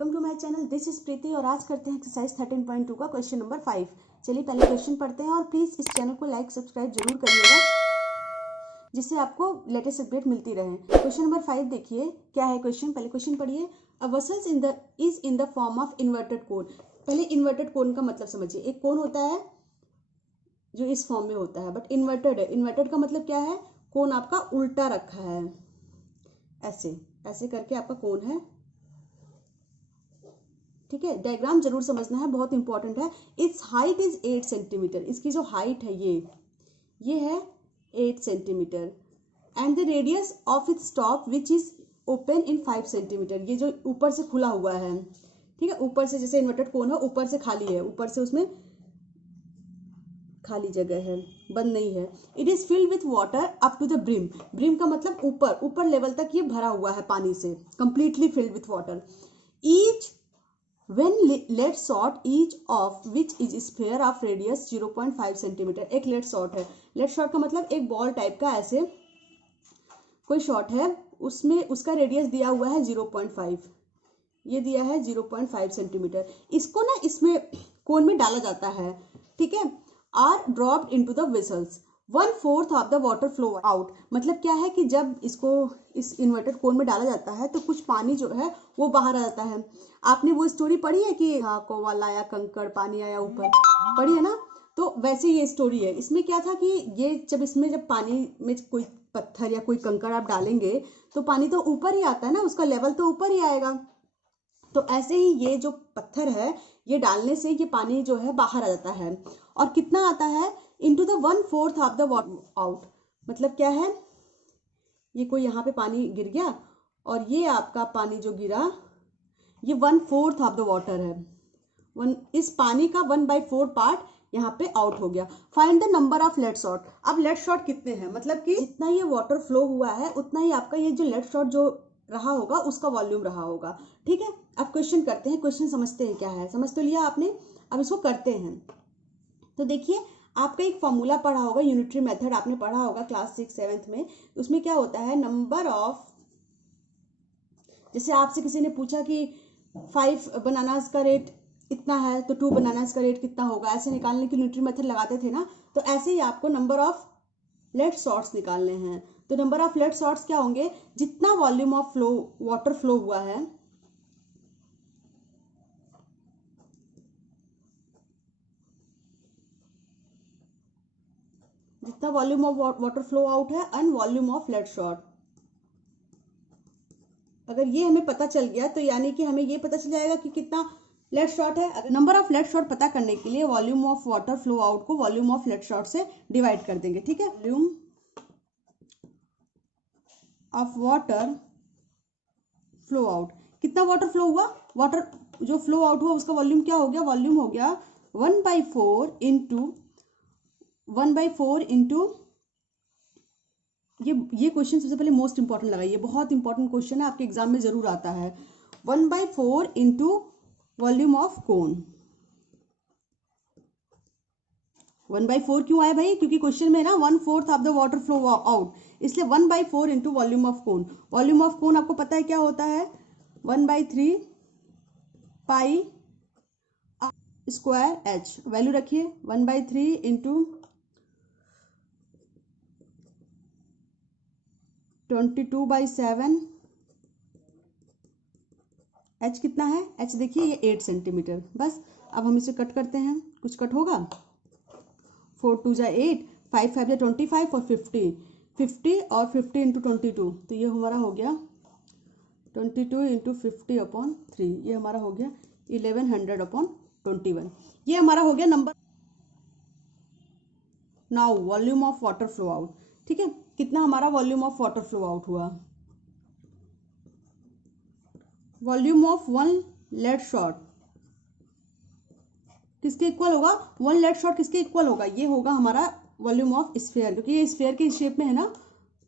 Welcome to my channel. This is Preeti और आज करते हैं एक्सरसाइज 13.2 का क्वेश्चन नंबर 5। चलिए पहले क्वेश्चन पढ़ते हैं और प्लीज़ इस चैनल को लाइक सब्सक्राइब जरूर करिएगा जिससे आपको लेटेस्ट अपडेट मिलती रहे। क्वेश्चन नंबर 5 देखिए क्या है क्वेश्चन। पहले क्वेश्चन पढ़िए। A vessels is in the form of inverted cone. पहले इन्वर्टेड कोन का मतलब समझिए। एक कोन होता है जो इस फॉर्म में होता है बट इन्वर्टेड है। इन्वर्टेड का मतलब क्या है? कोन आपका उल्टा रखा है, ऐसे ऐसे करके आपका कोन है। ठीक है, डायग्राम जरूर समझना है, बहुत इंपॉर्टेंट है। It's height is 8 centimetre. इसकी जो हाइट है ये है 8 centimetre and the radius of its top which is open in 5 centimetre. ये जो ऊपर से खुला हुआ है, ठीक है, ऊपर से जैसे इन्वर्टेड कोन है ऊपर से खाली है, ऊपर से उसमें खाली जगह है, बंद नहीं है। It is filled with water up to the brim. Brim का मतलब ऊपर लेवल तक ये भरा हुआ है पानी से, completely filled with water. Each When lead shot each of which is sphere of radius 0.5 centimetre. एक लेड शॉट है। लेड शॉट का मतलब एक बॉल टाइप का ऐसे कोई शॉट है, उसमें उसका रेडियस दिया हुआ है 0.5, ये दिया है 0.5 सेंटीमीटर। इसको ना इसमें कोन में डाला जाता है, ठीक है। Are dropped into the vessels 1/4 of the water flow out. मतलब क्या है कि जब इसको इस इन्वर्टेड कोन में डाला जाता है तो कुछ पानी जो है वो बाहर आ जाता है। आपने वो स्टोरी पढ़ी है कि हाँ कौवा लाया कंकड़ पानी आया ऊपर, पढ़ी है ना? तो वैसे ये स्टोरी है। इसमें क्या था कि ये जब पानी में कोई पत्थर या कोई कंकड़ आप डालेंगे तो पानी तो ऊपर ही आता है ना, उसका लेवल तो ऊपर ही आएगा। तो ऐसे ही ये जो पत्थर है ये डालने से ये पानी जो है बाहर आ जाता है। और कितना आता है? Into the 1/4 of the water out. मतलब क्या है, ये कोई यहाँ पे पानी गिर गया और ये आपका पानी जो गिरा ये 1/4 ऑफ द वाटर है। इस पानी का 1/4 पार्ट यहाँ पे आउट हो गया। Find the number of lead shot. अब लेड शॉट कितने हैं, मतलब कि जितना ये वाटर फ्लो हुआ है उतना ही आपका ये जो लेड शॉट जो रहा होगा उसका वॉल्यूम रहा होगा। ठीक है, अब क्वेश्चन करते हैं। क्वेश्चन समझते हैं क्या है। समझ तो लिया आपने, अब इसको करते हैं। तो देखिए आपका एक फॉर्मूला पढ़ा होगा, यूनिटरी मेथड आपने पढ़ा होगा क्लास 6-7 में। उसमें क्या होता है, नंबर ऑफ, जैसे आपसे किसी ने पूछा कि 5 बनानास का रेट इतना है तो 2 बनानास का रेट कितना होगा, ऐसे निकालने की यूनिटरी मेथड लगाते थे ना। तो ऐसे ही आपको नंबर ऑफ लेड शॉट्स निकालने हैं। तो नंबर ऑफ लेड शॉट्स क्या होंगे, जितना volume of flow water flow हुआ है जितना volume of water flow out है and volume of lead shot. अगर ये हमें पता चल गया तो यानी कि हमें ये पता चल जाएगा कि कितना लेड शॉट है। अगर नंबर ऑफ लेड शॉट पता करने के लिए volume of water flow out को वॉल्यूम ऑफ लेड शॉट से डिवाइड कर देंगे। ठीक है, volume of water flow out, कितना वाटर फ्लो हुआ, वाटर जो फ्लो आउट हुआ उसका वॉल्यूम क्या हो गया, वॉल्यूम हो गया 1/4 इंटू ये क्वेश्चन सबसे पहले मोस्ट इंपॉर्टेंट लगा, ये बहुत इंपॉर्टेंट क्वेश्चन है, आपके एग्जाम में जरूर आता है। 1/4 इंटू वॉल्यूम ऑफ कोन। 1/4 क्यों आया भाई, क्योंकि क्वेश्चन में ना 1/4 of the water flow out, इसलिए 1/4 into volume of cone. Volume of कोन आपको पता है क्या होता है, 1/3 पाई स्क्वायर एच। वैल्यू रखिए 1/3 इंटू 22/7। एच कितना है, एच देखिए ये 8 सेंटीमीटर। बस अब हम इसे कट करते हैं, कुछ कट होगा। 4 2 जा 8, 5 5 जा 25 और 50 और 50 इंटू 22, तो ये हमारा हो गया 22 इंटू 50/3, ये हमारा हो गया 1100/21। ये हमारा हो गया number. Now volume of water flow out. ठीक है, कितना हमारा volume of water flow out हुआ, वॉल्यूम ऑफ 1 लेड शॉट किसके इक्वल होगा, 1 लेड शॉट किसके इक्वल होगा, ये होगा हमारा वॉल्यूम ऑफ स्फीयर, क्योंकि ये स्फीयर की शेप में है ना।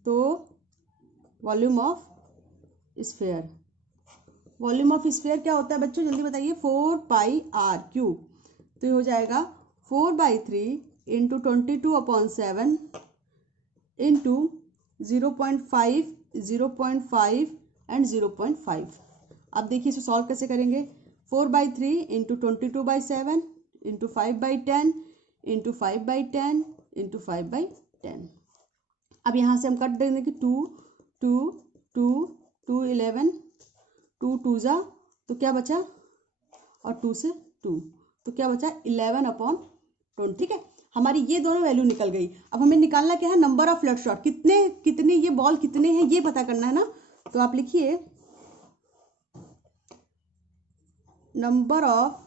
तो volume of sphere, volume of sphere क्या होता है बच्चों, जल्दी बताइए, 4πr3। तो ये हो जाएगा 4/3 इंटू 22/7 इंटू 0.5 0.5 एंड 0.5। अब देखिए इसे सॉल्व कैसे करेंगे। 4/3 इंटू 22/7 इंटू 5/10 इंटू 5/10 इंटू 5/10। अब यहाँ से हम कट देंगे कि 2 2 2 2 11 2 2 जा तो क्या बचा, और 2 से 2 तो क्या बचा 11/20। ठीक है, हमारी ये दोनों वैल्यू निकल गई। अब हमें निकालना क्या है, नंबर ऑफ लेट शॉट, कितने कितने ये बॉल कितने हैं ये पता करना है ना। तो आप लिखिए number of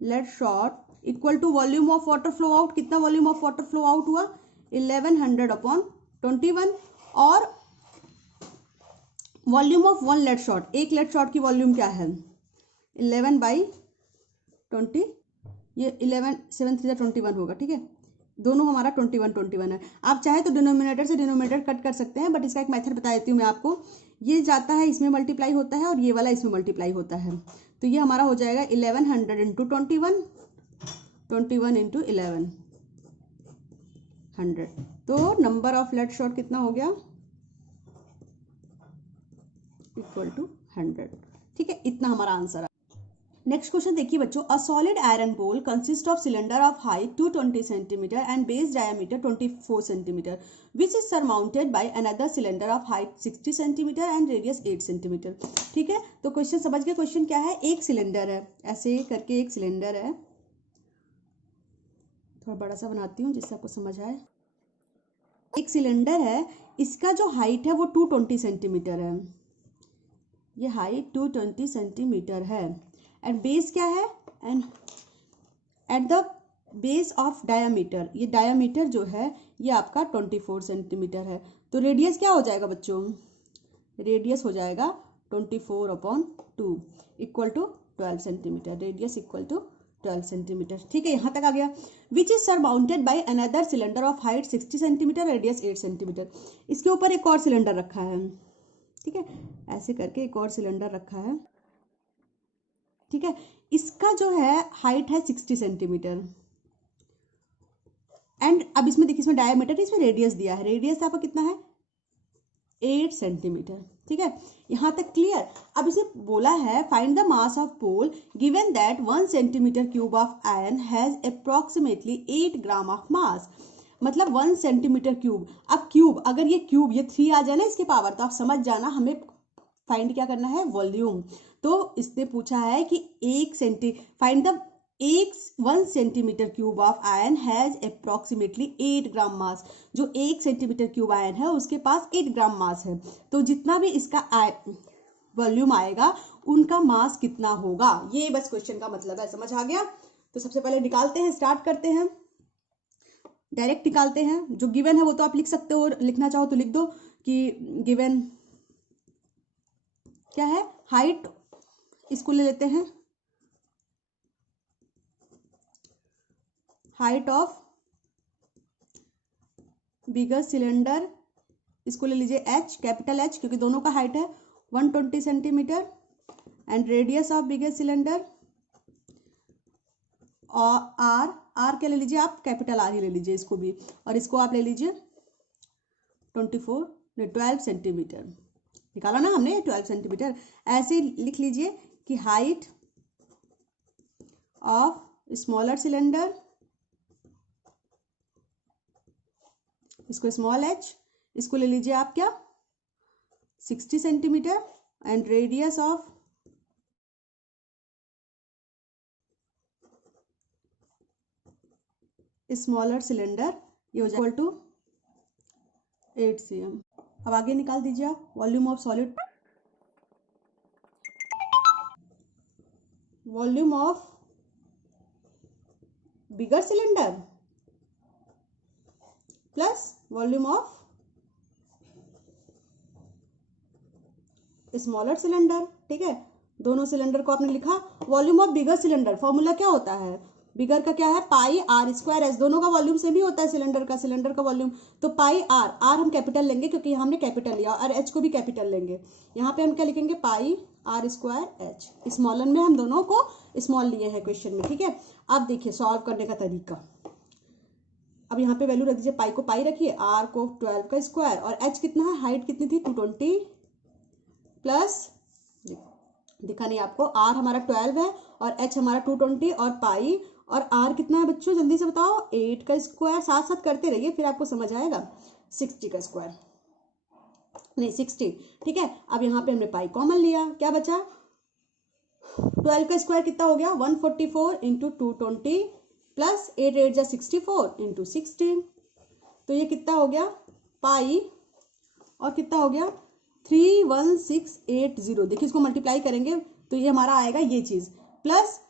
lead shot equal to volume of water flow out. कितना volume of water flow out हुआ 1100/21, और volume of one lead shot, एक लेट शॉट की वॉल्यूम क्या है 11/20, ये 11 7 3 21 होगा। ठीक है, दोनों हमारा 21 है। आप चाहे तो डिनोमिनेटर से डिनोमिनेटर कट कर सकते हैं, बट इसका एक मेथड बता देती हूँ मैं आपको। ये जाता है इसमें मल्टीप्लाई होता है और ये वाला इसमें मल्टीप्लाई होता है, तो ये हमारा हो जाएगा 1100 इंटू 21, 21 इंटू 1100। तो नंबर ऑफ लेट शॉट कितना हो गया इक्वल टू 100। ठीक है, इतना हमारा आंसर है। नेक्स्ट क्वेश्चन देखिए बच्चों, अ सॉलिड आयरन बोल consist of cylinder of height 220 centimetre and base diameter 24 centimetre which is surmounted by another cylinder of height 60 centimetre and radius 8 centimetre. ठीक है, तो क्वेश्चन समझ गए। क्वेश्चन क्या है, एक सिलेंडर है, ऐसे करके एक सिलेंडर है, थोड़ा बड़ा सा बनाती हूँ जिससे आपको समझ आए। एक सिलेंडर है, इसका जो हाइट है वो 220 सेंटीमीटर है, ये हाइट 220 सेंटीमीटर है, एंड बेस क्या है, and at the base of diameter, ये डायामीटर जो है ये आपका 24 सेंटीमीटर है। तो रेडियस क्या हो जाएगा बच्चों, रेडियस हो जाएगा 24/2 equal to 12 centimetre, radius equal to 12 centimetre. ठीक है, यहाँ तक आ गया। Which is surmounted by another cylinder of height 60 centimetre, radius 8 centimetre. इसके ऊपर एक और सिलेंडर रखा है। ठीक है, ऐसे करके एक और सिलेंडर रखा है। ठीक है, इसका जो है हाइट है 60 सेंटीमीटर, एंड अब इसमें देखिए इसमें डायमीटर, इसमें रेडियस दिया है, रेडियस आपका कितना है 8 सेंटीमीटर। ठीक है, यहां तक क्लियर। अब इसे बोला है find the mass of pole given that 1 centimetre cube of iron has approximately 8 gram of mass. मतलब 1 सेंटीमीटर क्यूब। अब क्यूब, अगर ये क्यूब ये 3 आ जाए ना इसके पावर, तो आप समझ जाना हमें फाइंड क्या करना है, वॉल्यूम। तो इसने पूछा है कि 1 centimetre cube of iron has approximately 8 ग्राम मास। जो 1 सेंटीमीटर क्यूब आयरन है उसके पास 8 ग्राम मास है, तो जितना भी इसका वॉल्यूम आएगा उनका मास कितना होगा, ये बस क्वेश्चन का मतलब है। समझ आ गया। तो सबसे पहले निकालते हैं, स्टार्ट करते हैं, डायरेक्ट निकालते हैं। जो गिवन है वो तो आप लिख सकते हो, लिखना चाहो तो लिख दो कि गिवन क्या है, हाइट, इसको ले लेते हैं हाइट ऑफ बिगर सिलेंडर, इसको ले लीजिए एच, कैपिटल एच, क्योंकि दोनों का हाइट है 120 centimetre, and radius of bigger cylinder और आर, आर क्या ले लीजिए आप, कैपिटल आर ही ले लीजिए इसको भी, और इसको आप ले लीजिए 12 सेंटीमीटर। निकाला ना हमने 12 सेंटीमीटर। ऐसे लिख लीजिए कि हाइट ऑफ स्मॉलर सिलेंडर, इसको स्मॉल एच, इसको ले लीजिए आप क्या 60 centimetre, and radius of smaller cylinder ये हो जाएगा इक्वल टू 8 cm। अब आगे निकाल दीजिए आप volume of solid, volume of bigger cylinder plus volume of smaller cylinder. ठीक है, दोनों सिलेंडर को आपने लिखा। Volume of bigger cylinder formula क्या होता है, बिगर का क्या है पाई आर स्क्वायर एस, दोनों का वॉल्यूम सेम ही होता है सिलेंडर का वॉल्यूम। तो पाई आर, आर हम कैपिटल लेंगे क्योंकि यहाँ हमने कैपिटल लिया, और एच को भी कैपिटल लेंगे। यहाँ पे हम क्या लिखेंगे पाई आर स्क्वायर एच, स्मॉलर में हम दोनों को स्मॉल लिए हैं क्वेश्चन में। ठीक है, अब देखिए सॉल्व करने का तरीका। अब यहाँ पे वैल्यू रख दीजिए, पाई को पाई रखिए, आर को 12 का स्क्वायर, और एच कितना है, हाइट कितनी थी 220 प्लस दिखा नहीं आपको। आर हमारा 12 है और एच हमारा 220 और पाई, और आर कितना है बच्चों जल्दी से बताओ, 8 का स्क्वायर। साथ साथ करते रहिए फिर आपको समझ आएगा। 60 का स्क्वायर नहीं 60, ठीक है। अब यहाँ पे हमने पाई कॉमन लिया, क्या बचा, 12 का स्क्वायर कितना हो गया 144 इंटू 220 प्लस 8 8 जा 64 इंटू 60, तो ये कितना हो गया पाई, और कितना हो गया 31680। देखिए इसको मल्टीप्लाई करेंगे तो ये हमारा आएगा ये चीज, प्लस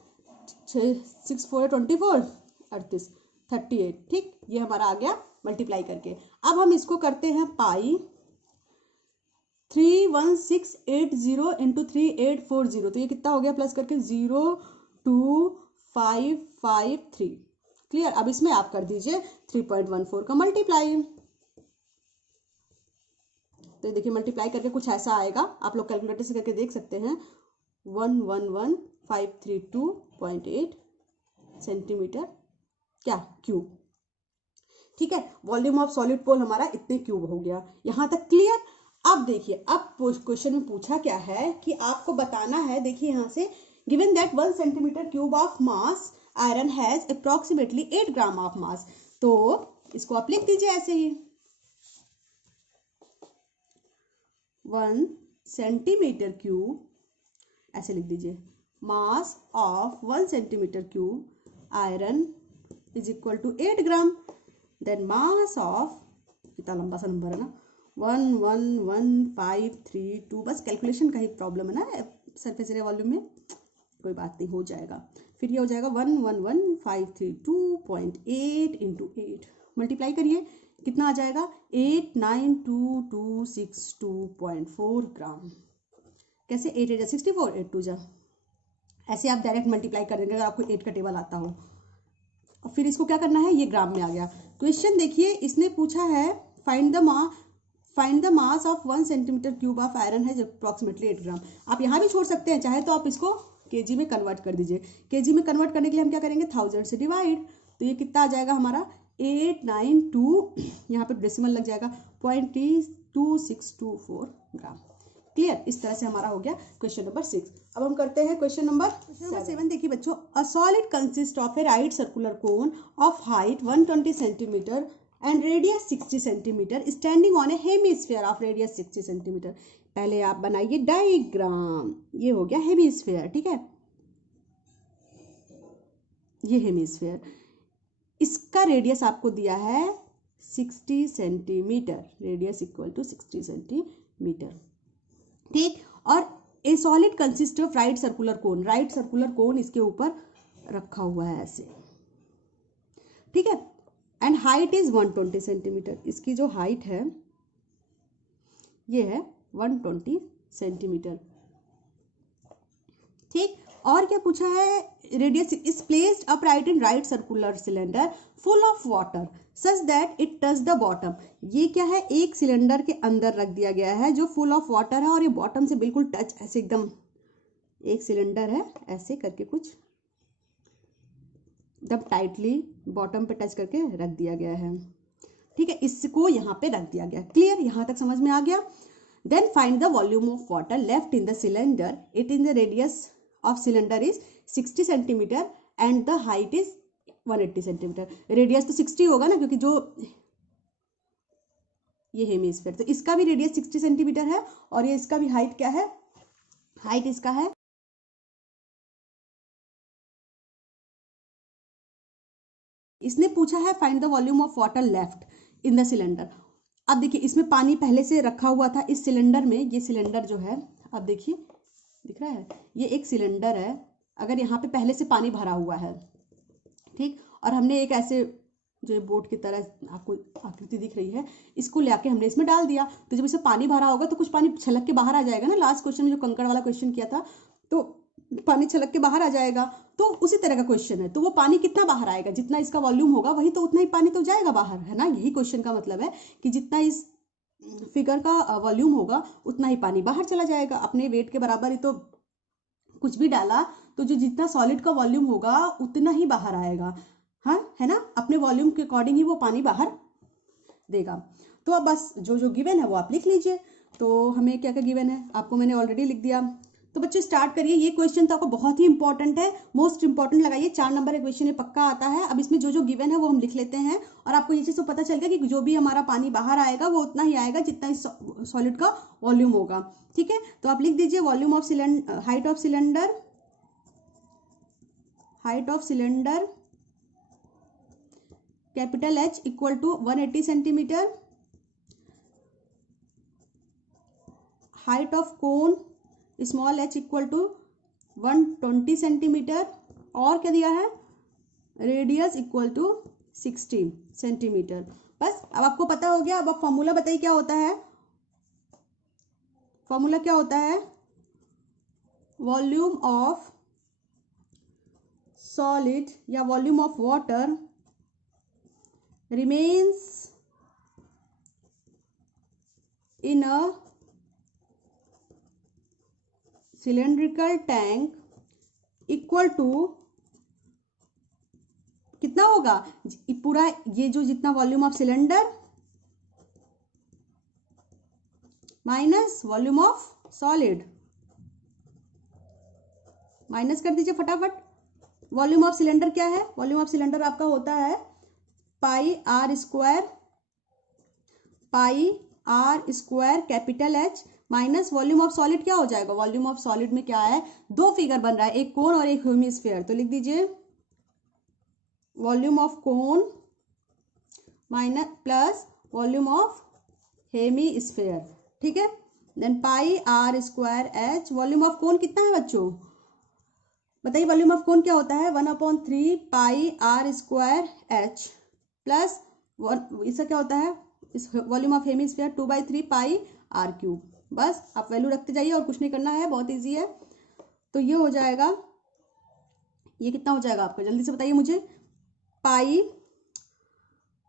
6 4 24 38 38, ठीक, ये हमारा आ गया मल्टीप्लाई करके। अब हम इसको करते हैं पाई 31680 इंटू 3840, तो ये कितना हो गया प्लस करके 02553। क्लियर। अब इसमें आप कर दीजिए 3.14 का मल्टीप्लाई, तो देखिए मल्टीप्लाई करके कुछ ऐसा आएगा, आप लोग कैलकुलेटर से करके देख सकते हैं 111532.8 सेंटीमीटर क्या क्यूब, ठीक है। वॉल्यूम ऑफ सॉलिड पोल हमारा इतने क्यूब हो गया, यहां तक क्लियर। अब देखिए, अब क्वेश्चन में पूछा क्या है कि आपको बताना है, देखिए यहां से given that 1 centimetre cube of mass iron has approximately 8 gram of मास, तो इसको आप लिख दीजिए ऐसे ही 1 सेंटीमीटर क्यूब, ऐसे लिख दीजिए mass of 1 centimetre cube iron is equal to 8 gram, then mass of, कितना लंबा सा नंबर है ना, 111532, बस कैलकुलेशन का ही प्रॉब्लम है ना सरफेस एरिया वॉल्यूम में, कोई बात नहीं हो जाएगा। फिर ये हो जाएगा 111532.8 इंटू 8, मल्टीप्लाई करिए कितना आ जाएगा 892262.4 ग्राम। कैसे 8 8 जा 64 8 2 जा, ऐसे आप डायरेक्ट मल्टीप्लाई कर देंगे अगर आपको 8 का टेबल आता हो। और फिर इसको क्या करना है, ये ग्राम में आ गया। क्वेश्चन देखिए, इसने पूछा है find the mass of 1 centimetre cube of iron है अप्रोक्सीमेटली 8 ग्राम। आप यहाँ भी छोड़ सकते हैं, चाहे तो आप इसको केजी में कन्वर्ट कर दीजिए। केजी में कन्वर्ट करने के लिए हम क्या करेंगे 1000 से डिवाइड, तो ये कितना आ जाएगा हमारा 892, यहाँ पे डेसिमल लग जाएगा 0.2624 ग्राम। क्लियर। इस तरह से हमारा हो गया क्वेश्चन नंबर 6। अब हम करते हैं क्वेश्चन नंबर 7। देखिए बच्चों, a solid consist of A right circular cone of height 120 centimetre and radius 60 centimetre standing on A hemisphere of radius 60 centimetre. पहले आप बनाइए डायग्राम, ये हो गया हेमीस्फीयर, ठीक है, ये हेमीस्फीयर, इसका रेडियस आपको दिया है 60 centimetre, radius equal to 60 centimetre, ठीक। और a solid consist of right circular cone, right circular cone इसके ऊपर रखा हुआ है ऐसे, ठीक है, एंड हाइट इज 120 सेंटीमीटर, इसकी जो हाइट है ये है 120 सेंटीमीटर, ठीक। और क्या पूछा है, radius is placed upright in right circular cylinder full of water such that it touch the bottom. ये क्या है, एक सिलेंडर के अंदर रख दिया गया है जो फुल ऑफ वाटर है और ये बॉटम से बिल्कुल टच, ऐसे एकदम एक सिलेंडर है ऐसे करके कुछ एकदम टाइटली बॉटम पे टच करके रख दिया गया है, ठीक है, इसको यहाँ पे रख दिया गया। क्लियर, यहाँ तक समझ में आ गया। Then find the volume of water left in the cylinder, it in the radius of cylinder is 60 centimetre and the height is 180 centimetre. Radius तो 60 होगा ना, क्योंकि जो ये हेमीस्फीयर, तो इसका भी रेडियस 60 सेंटीमीटर है और ये इसका भी हाइट क्या है, हाइट इसका है, इसने पूछा है find the volume of water left in the cylinder. अब देखिए इसमें पानी पहले से रखा हुआ था इस सिलेंडर में, ये सिलेंडर जो है, अब देखिए दिख रहा है, ये एक सिलेंडर है, अगर यहाँ पे पहले से पानी भरा हुआ है, ठीक, और हमने एक ऐसे जो बोट की तरह आपको आकृति दिख रही है, इसको ले आके हमने इसमें डाल दिया, तो जब इसमें पानी भरा होगा तो कुछ पानी छलक के बाहर आ जाएगा ना। लास्ट क्वेश्चन में जो कंकड़ वाला क्वेश्चन किया था, तो पानी छलक के बाहर आ जाएगा, तो उसी तरह का क्वेश्चन है। तो वो पानी कितना बाहर आएगा, जितना इसका वॉल्यूम होगा वही तो उतना ही पानी तो जाएगा बाहर, है ना। यही क्वेश्चन का मतलब है कि जितना इस फिगर का वॉल्यूम होगा उतना ही पानी बाहर चला जाएगा। अपने वेट के बराबर ही तो कुछ भी डाला तो जो जितना सॉलिड का वॉल्यूम होगा उतना ही बाहर आएगा, हाँ, है ना। अपने वॉल्यूम के अकॉर्डिंग ही वो पानी बाहर देगा। तो अब बस जो जो गिवन है वो आप लिख लीजिए। तो हमें क्या क्या गिवन है आपको मैंने ऑलरेडी लिख दिया। तो बच्चों स्टार्ट करिए। ये क्वेश्चन तो आपको बहुत ही इंपॉर्टेंट है, मोस्ट इंपॉर्टेंट लगाइए, 4 नंबर का क्वेश्चन ये पक्का आता है। अब इसमें जो जो गिवन है वो हम लिख लेते हैं और आपको ये चीज़ तो पता चल गया कि जो भी हमारा पानी बाहर आएगा वो उतना ही आएगा जितना इस सॉलिड का वॉल्यूम होगा। ठीक है, तो आप लिख दीजिए volume of cylinder, height of cylinder capital H equal to 180 centimetre, height of cone small h equal to 120 centimetre, और क्या दिया है, रेडियस इक्वल टू 60 सेंटीमीटर। बस अब आपको पता हो गया। अब आप फॉर्मूला बताइए क्या होता है, फॉर्मूला क्या होता है, वॉल्यूम ऑफ सॉलिड या volume of water remains in a cylindrical tank equal to कितना होगा, पूरा ये जो जितना volume of cylinder minus volume of solid, minus कर दीजिए फटाफट। वॉल्यूम ऑफ सिलेंडर क्या है, वॉल्यूम ऑफ सिलेंडर आपका होता है pi r square capital H minus volume of solid क्या हो जाएगा, वॉल्यूम ऑफ सॉलिड में क्या है, दो फिगर बन रहा है, एक कोन और एक हेमिस्फीयर, तो लिख दीजिए volume of cone minus plus volume of hemisphere. ठीक है, then pi r square H, volume of cone कितना है बच्चों, बताइए वॉल्यूम ऑफ कोन क्या होता है, 1/3 pi r square H plus इसका क्या होता है, इस volume of hemisphere 2/3 pi r cube. बस आप वैल्यू रखते जाइए और कुछ नहीं करना है, बहुत इजी है। तो ये हो जाएगा, ये कितना हो जाएगा आपका, जल्दी से बताइए मुझे। पाई,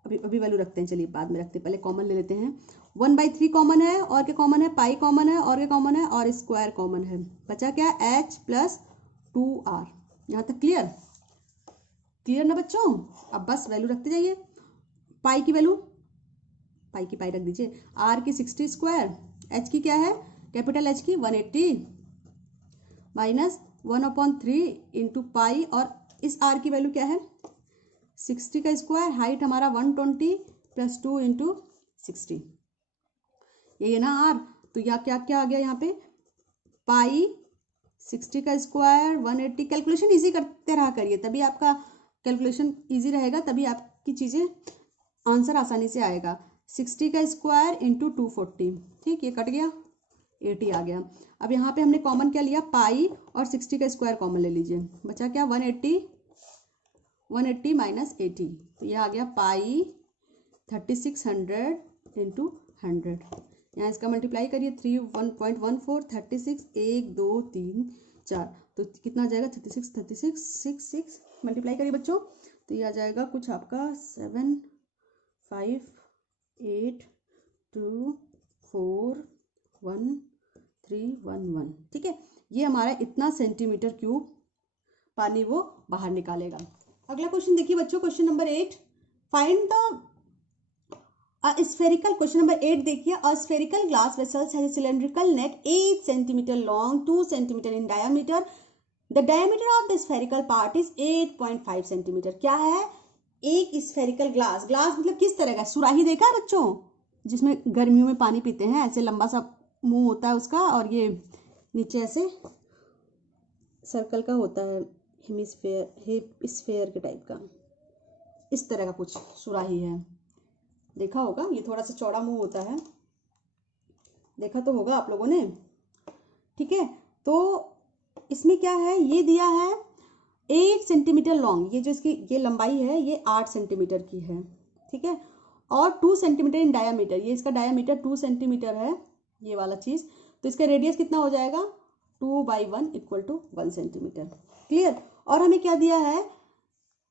अभी वैल्यू रखते हैं, चलिए बाद में रखते हैं, पहले कॉमन ले लेते हैं। 1/3 कॉमन है, और क्या कॉमन है, पाई कॉमन है, और क्या कॉमन है, और स्क्वायर कॉमन है, बचा क्या, H प्लस 2R। यहाँ तक क्लियर, क्लियर ना बच्चों। अब बस वैल्यू रखते जाइए, पाई की वैल्यू, पाई की पाई रख दीजिए, आर की 60 स्क्वायर, एच की क्या है, कैपिटल H की 180 माइनस 1/3 इंटू पाई, और इस आर की वैल्यू क्या है 60 का स्क्वायर, हाइट हमारा 120 प्लस 2 इंटू 60, ये है ना आर। तो यह क्या क्या आ गया यहाँ पे, पाई 60 का स्क्वायर 180, कैलकुलेशन इजी करते रहा करिए, तभी आपका कैलकुलेशन इजी रहेगा, तभी आपकी चीज़ें आंसर आसानी से आएगा। 60 का स्क्वायर इंटू 240, ठीक, ये कट गया, 80 आ गया। अब यहाँ पे हमने कॉमन क्या लिया, पाई और 60 का स्क्वायर कॉमन ले लीजिए, बचा क्या 180 माइनस 80, तो ये आ गया पाई 3600 इंटू 100। यहाँ इसका मल्टीप्लाई करिए, 1.14 36 1 2 3 4, तो कितना आ जाएगा 36 मल्टीप्लाई करिए बच्चों, तो ये आ जाएगा कुछ आपका 7 5 8 2 4 1 3 1 1। ठीक है, ये हमारा इतना सेंटीमीटर क्यूब पानी वो बाहर निकालेगा। अगला क्वेश्चन देखिए बच्चों, question number 8, find the spherical, question number 8 देखिए, a spherical glass vessel has a cylindrical neck 8 centimeter long, 2 centimeter in diameter. The diameter of the spherical part is 8.5 centimeter. क्या है, एक स्फेरिकल ग्लास, ग्लास मतलब किस तरह का, सुराही देखा है बच्चों, जिसमें गर्मियों में पानी पीते हैं, ऐसे लंबा सा मुंह होता है उसका, और ये नीचे ऐसे सर्कल का होता है, हेमिस्फेयर के टाइप का, इस तरह का कुछ सुराही है, देखा होगा, ये थोड़ा सा चौड़ा मुंह होता है, देखा तो होगा आप लोगों ने। ठीक है, तो इसमें क्या है, ये दिया है 8 सेंटीमीटर लॉन्ग, ये जो इसकी ये लंबाई है ये 8 सेंटीमीटर की है, ठीक है, और 2 सेंटीमीटर इन डायामीटर, ये इसका डायामीटर 2 सेंटीमीटर है, ये वाला चीज़, तो इसका रेडियस कितना हो जाएगा 2/1 इक्वल टू 1 सेंटीमीटर। क्लियर, और हमें क्या दिया है,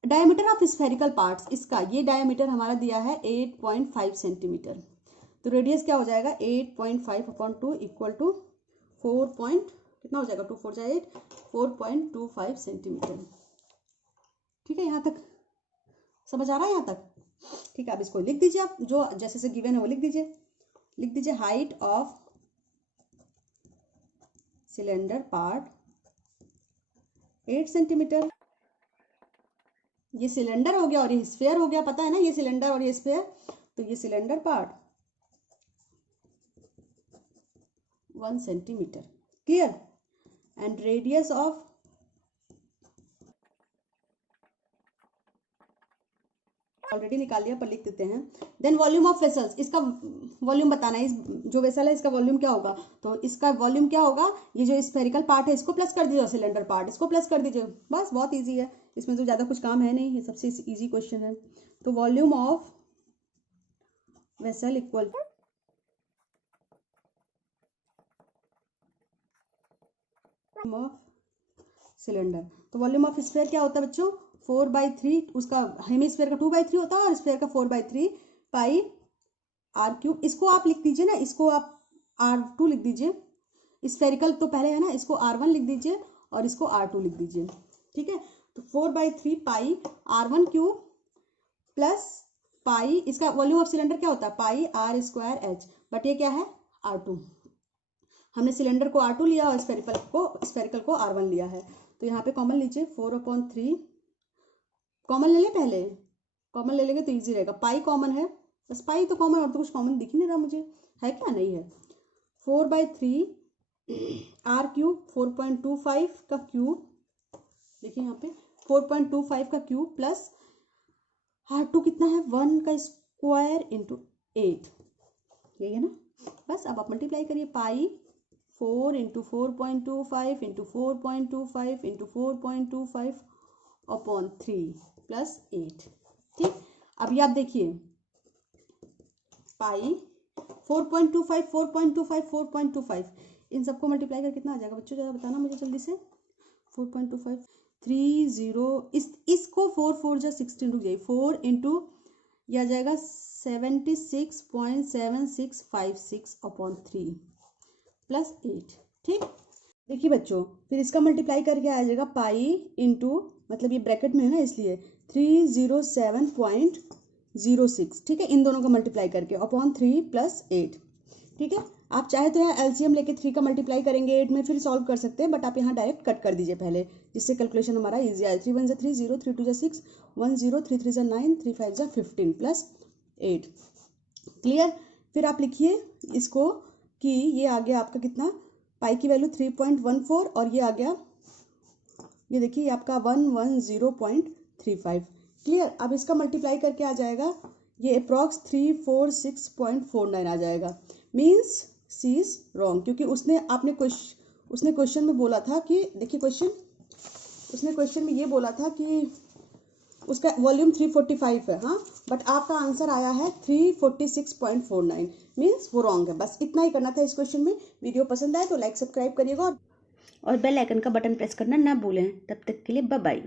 डायमीटर ऑफ स्फेरिकल पार्ट्स, इसका ये डायमीटर हमारा दिया है 8.5 सेंटीमीटर, तो रेडियस क्या हो जाएगा 8.5/2 इक्वल टू 4 पॉइंट कितना हो जाएगा 2 4 8 4.25 सेंटीमीटर। ठीक है, यहाँ तक समझ आ रहा है यहाँ तक। ठीक है, अब इसको लिख दीजिए, आप जो जैसे से गिवन है वो लिख दीजिए, height of cylinder part 8 centimetre. ये सिलेंडर हो गया और ये स्फीयर हो गया, पता है ना, ये सिलेंडर और ये स्फीयर, तो ये cylinder part 1 centimetre. Clear? And radius of already निकाल लिया पर लिख देते हैं। देन वॉल्यूम ऑफ वेसल्स, इसका वॉल्यूम बताना है। इस जो वेसल है इसका वॉल्यूम क्या होगा, तो इसका वॉल्यूम क्या होगा, ये जो स्फेरिकल पार्ट है इसको प्लस कर दीजिए और सिलेंडर पार्ट इसको प्लस कर दीजिए, बस बहुत इजी है, इसमें तो ज़्यादा कुछ काम है नहीं, ये सबसे इजी क्वेश्चन है। तो volume of vessel equal of cylinder. तो वॉल्यूम ऑफ स्फीयर क्या होता है बच्चों, 4/3, उसका हेमिस्फीयर का 2/3 होता है और स्फीयर का 4/3 पाई r³। इसको आप लिख दीजिए ना, इसको आप r2 लिख दीजिए, स्फेरिकल तो पहले है ना, इसको r1 लिख दीजिए और इसको r2 लिख दीजिए, ठीक है। तो 4/3 पाई r1³ प्लस पाई, इसका वॉल्यूम ऑफ सिलेंडर क्या होता है, पाई r²h, बट ये क्या है r2। हमने सिलेंडर को r2 लिया और स्फेरिकल को r1 लिया है। तो यहाँ पे कॉमन लीजिए, 4/3 कॉमन ले लें, पहले कॉमन ले लेंगे तो इजी रहेगा। पाई कॉमन है, बस पाई तो कॉमन, और तो कुछ कॉमन दिख ही नहीं रहा मुझे, है क्या, नहीं है। 4/3 r³ 4.25 का क्यूब, देखिए यहाँ पे 4.25 का क्यूब प्लस r2 कितना है, 1 का स्क्वायर इंटू 8, यही है ना। बस अब आप मल्टीप्लाई करिए, पाई 4 into 4.25 into 4.25 into 4.25 upon 3 plus 8, ठीक। अभी आप देखिए, पाई 4.25 4.25 4.25, इन सबको मल्टीप्लाई कर कितना आ जाएगा बच्चों, ज़रा बताना मुझे जल्दी से। 4.25 30, इसको 4 4 जा 16 रुक जाइए, 4 इंटू यह आ जाएगा 76.7656 अपॉन 3 प्लस 8, ठीक। देखिए बच्चों, फिर इसका मल्टीप्लाई करके आ जाएगा पाई इंटू, मतलब ये ब्रैकेट में है ना इसलिए 307.06, ठीक है, इन दोनों का मल्टीप्लाई करके अपॉन 3 प्लस 8, ठीक है। आप चाहे तो यहाँ एलसीएम लेके 3 का मल्टीप्लाई करेंगे 8 में, फिर सॉल्व कर सकते हैं, बट आप यहाँ डायरेक्ट कट कर दीजिए पहले, जिससे कैलकुलेशन हमारा इजी आए। 3 1 3 0, 3 2 6 1 0, 3 3 9, 3 5 15 प्लस 8, क्लियर। फिर आप लिखिए इसको कि ये आ गया आपका कितना, पाई की वैल्यू 3.14 और ये आ गया, ये देखिए ये आपका 110.35, क्लियर। अब इसका मल्टीप्लाई करके आ जाएगा, ये अप्रॉक्स 346.49 आ जाएगा, मीन्स सी इज रॉन्ग, क्योंकि उसने क्वेश्चन में बोला था कि, देखिए उसने क्वेश्चन में ये बोला था कि उसका वॉल्यूम 345 है, हाँ, बट आपका आंसर आया है 346.49, मीन्स वो रॉन्ग है। बस इतना ही करना था इस क्वेश्चन में। वीडियो पसंद आए तो लाइक सब्सक्राइब करिएगा और बेल आइकन का बटन प्रेस करना ना भूलें। तब तक के लिए बाय बाय।